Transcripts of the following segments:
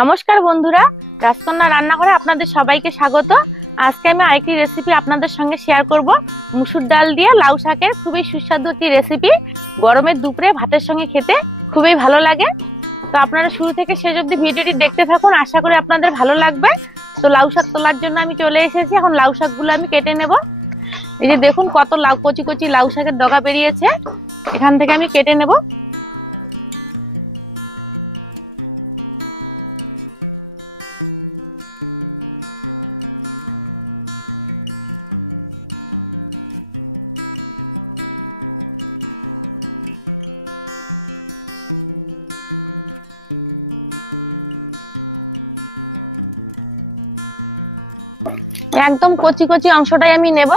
নমস্কার বন্ধুরা, রাজকন্যা রান্নাঘরে আপনাদের সবাইকে স্বাগত। আজকে আমি আরেকটি রেসিপি আপনাদের সঙ্গে শেয়ার করব। মুসুর ডাল দিয়ে লাউ শাকের খুবই সুস্বাদু একটি রেসিপি। গরমের দুপুরে ভাতের সঙ্গে খেতে খুবই ভালো লাগে। তো আপনারা শুরু থেকে শেষ অবধি ভিডিওটি দেখতে থাকুন, আশা করি আপনাদের ভালো লাগবে। তো লাউ শাক তোলার জন্য আমি চলে এসেছি। এখন লাউ শাকগুলো আমি কেটে নেব। এই যে দেখুন কত লাউ, কচি কচি লাউ শাকের ডগা বেরিয়েছে, এখান থেকে আমি কেটে নেব। একদম কচি কচি অংশটাই আমি নেব।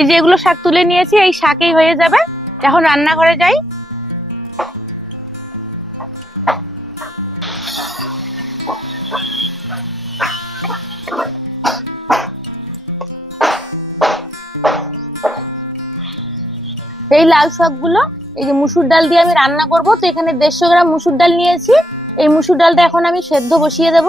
এই যে এগুলো শাক তুলে নিয়েছি, এই শাকেই হয়ে যাবে। এখন রান্নাঘরে যাই। এই লাল শাকগুলো এই যে মুসুর ডাল দিয়ে আমি রান্না করব। তো এখানে 150 গ্রাম মুসুর ডাল নিয়েছি। এই মুসুর ডালটা এখন আমি সেদ্ধ বসিয়ে দেব।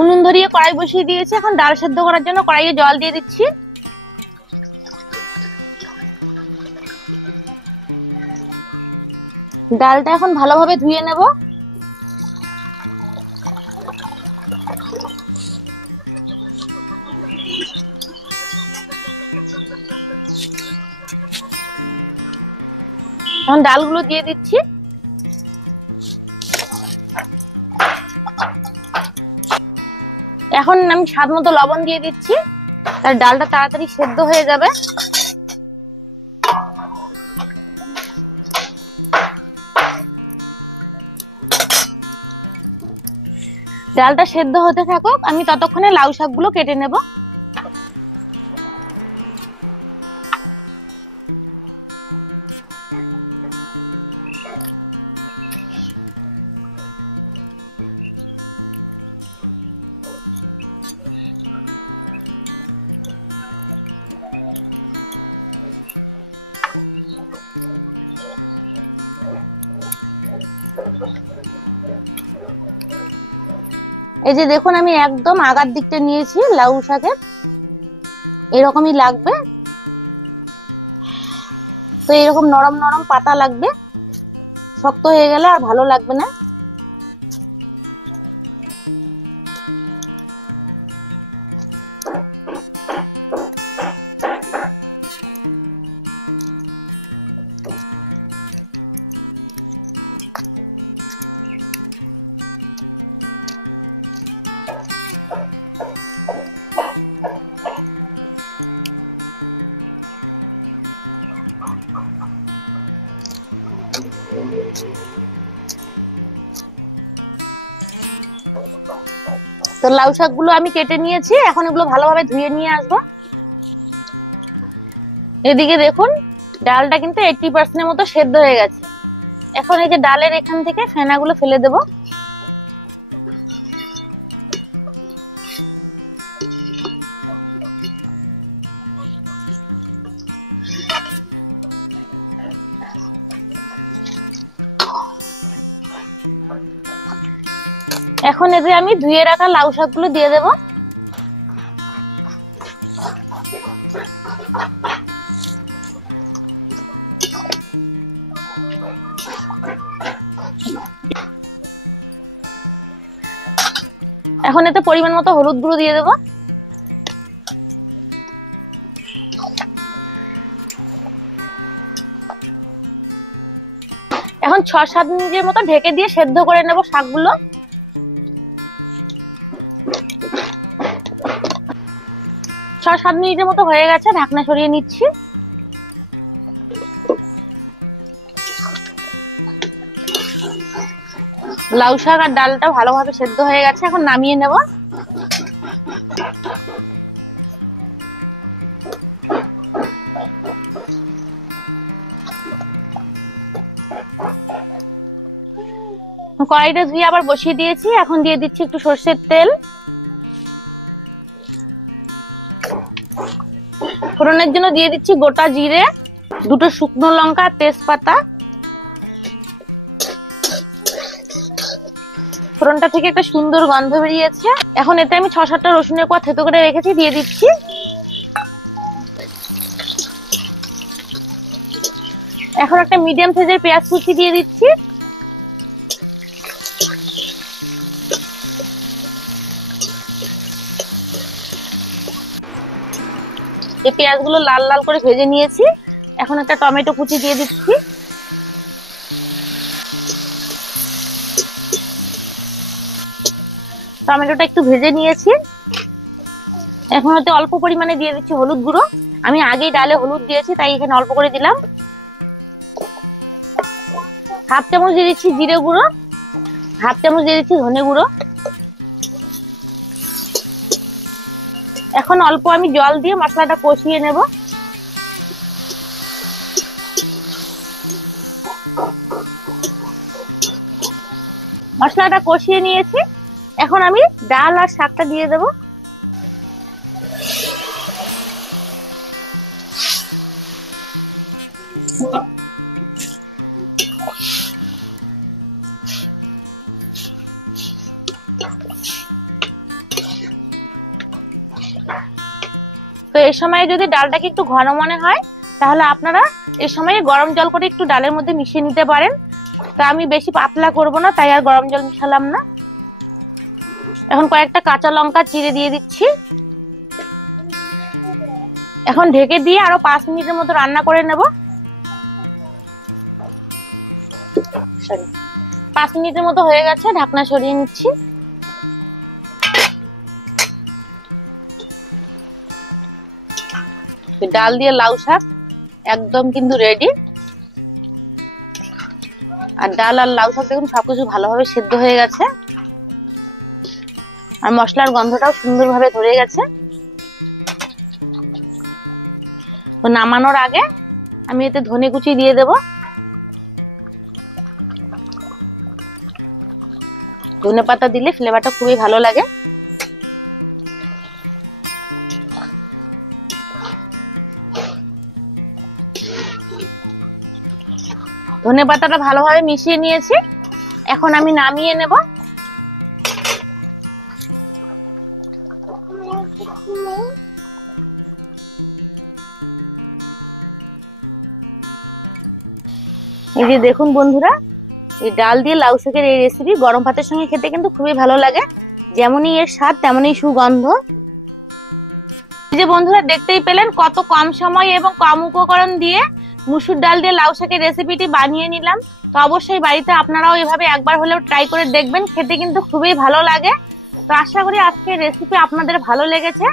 উনুন ধরিয়ে কড়াই বসিয়ে দিয়েছি। এখন ডাল সেদ্ধ করার জন্য কড়াইয়ে জল দিয়ে দিচ্ছি। ডালটা এখন ভালোভাবে ধুয়ে নেব। এখন ডালগুলো দিয়ে দিচ্ছি। এখন আমি স্বাদ মতো লবণ দিয়ে দিচ্ছি, তার ডালটা তাড়াতাড়ি সেদ্ধ হয়ে যাবে। ডালটা সেদ্ধ হতে থাকুক, আমি ততক্ষণে লাউ শাকগুলো কেটে নেব। এই যে দেখুন আমি একদম আগার দিকটা নিয়েছি লাউ শাকের, এরকমই লাগবে। তো এরকম নরম নরম পাতা লাগবে, শক্ত হয়ে গেলে আর ভালো লাগবে না। তো লাউ শাকগুলো আমি কেটে নিয়েছি, এখন এগুলো ভালোভাবে ধুয়ে নিয়ে আসবো। এদিকে দেখুন ডালটা কিন্তু 80% মতো সেদ্ধ হয়ে গেছে। এখন এই যে ডালের এখান থেকে ফেনাগুলো ফেলে দেব। এখন এতে আমি ধুয়ে রাখা লাউ শাকগুলো দিয়ে দেব। এখন এতে পরিমাণ মতো হলুদ গুঁড়ো দিয়ে দেবো। এখন 6-7 মিনিটের মতো ঢেকে দিয়ে সেদ্ধ করে নেব শাকগুলো। ছয় 7 মিনিটের মতো হয়ে গেছে, ঢাকনা সরিয়ে নিচ্ছি। লাউ শাক আর ডালটা ভালোভাবে সেদ্ধ হয়ে গেছে, এখন নামিয়ে নেব। কড়াইটা ধুয়ে আবার বসিয়ে দিয়েছি, এখন দিয়ে দিচ্ছি একটু সরষের তেল। ফোড়নের জন্য দিয়ে দিচ্ছি গোটা জিরে, 2টো শুকনো লঙ্কা, তেজপাতা। ফোড়নটা থেকে একটা সুন্দর গন্ধ বেরিয়েছে। এখন এতে আমি 6-7টা রসুনের কোয়া থেতো করে রেখেছি, দিয়ে দিচ্ছি। এখন একটা মিডিয়াম সাইজের পেঁয়াজ কুচি দিয়ে দিচ্ছি। এই পেঁয়াজগুলো লাল লাল করে ভেজে নিয়েছি। এখন একটা টমেটো কুচি দিয়ে দিচ্ছি। টমেটোটা একটু ভেজে নিয়েছি। এখন হতে অল্প পরিমাণে দিয়ে দিচ্ছি হলুদ গুঁড়ো। আমি আগেই ডালে হলুদ দিয়েছি, তাই এখানে অল্প করে দিলাম। 1/2 চামচ দিয়ে দিচ্ছি জিরে গুঁড়ো, 1/2 চামচ দিয়ে দিচ্ছি ধনে গুঁড়ো। এখন অল্প আমি জল দিয়ে মশলাটা কষিয়ে নেব। মশলাটা কষিয়ে নিয়েছি, এখন আমি ডাল আর শাকটা দিয়ে দেব। তো এই সময় যদি ডালটাকে একটু ঘন মনে হয়, তাহলে আপনারা এই সময় গরম জল করে একটু ডালের মধ্যে মিশিয়ে নিতে পারেন। তা আমি বেশি পাতলা করব না, তাই আর গরম জল মিশালাম না। এখন কয়েকটা কাঁচা লঙ্কা চিড়ে দিয়ে দিচ্ছি। এখন ঢেকে দিয়ে আরো 5 মিনিটের মতো রান্না করে নেব। 5 মিনিটের মতো হয়ে গেছে, ঢাকনা সরিয়ে নিচ্ছি। ডাল দিয়ে লাউ শাক একদম কিন্তু রেডি। আর ডাল আর লাউ শাক দেখুন সবকিছু ভালোভাবে সেদ্ধ হয়ে গেছে, আর মশলার গন্ধটাও সুন্দরভাবে ধরে গেছে। তো নামানোর আগে আমি এতে ধনে কুচি দিয়ে দেব। ধনে পাতা দিলে ফ্লেভারটা খুবই ভালো লাগে। ধনে পাতাটা ভালোভাবে মিশিয়ে নিয়েছি, এখন আমি নামিয়ে নেব। এই যে দেখুন বন্ধুরা, এই ডাল দিয়ে লাউ শাকের এই রেসিপি গরম ভাতের সঙ্গে খেতে কিন্তু খুবই ভালো লাগে। যেমনই এর স্বাদ তেমনই সুগন্ধ। এই যে বন্ধুরা দেখতেই পেলেন কত কম সময় এবং কম উপকরণ দিয়ে মুসুর ডাল দিয়ে লাউ শাকের রেসিপিটি বানিয়ে নিলাম। তো অবশ্যই বাড়িতে আপনারাও এভাবে একবার হলেও ট্রাই করে দেখবেন, খেতে কিন্তু খুবই ভালো লাগে। তো আশা করি আজকের রেসিপি আপনাদের ভালো লেগেছে।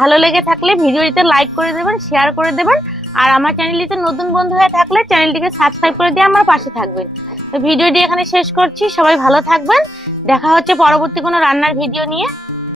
ভালো লেগে থাকলে ভিডিওটিতে লাইক করে দেবেন, শেয়ার করে দেবেন। আর আমার চ্যানেলটিতে নতুন বন্ধু হয়ে থাকলে চ্যানেলটিকে সাবস্ক্রাইব করে দিয়ে আমার পাশে থাকবেন। তো ভিডিওটি এখানে শেষ করছি, সবাই ভালো থাকবেন। দেখা হচ্ছে পরবর্তী কোনো রান্নার ভিডিও নিয়ে।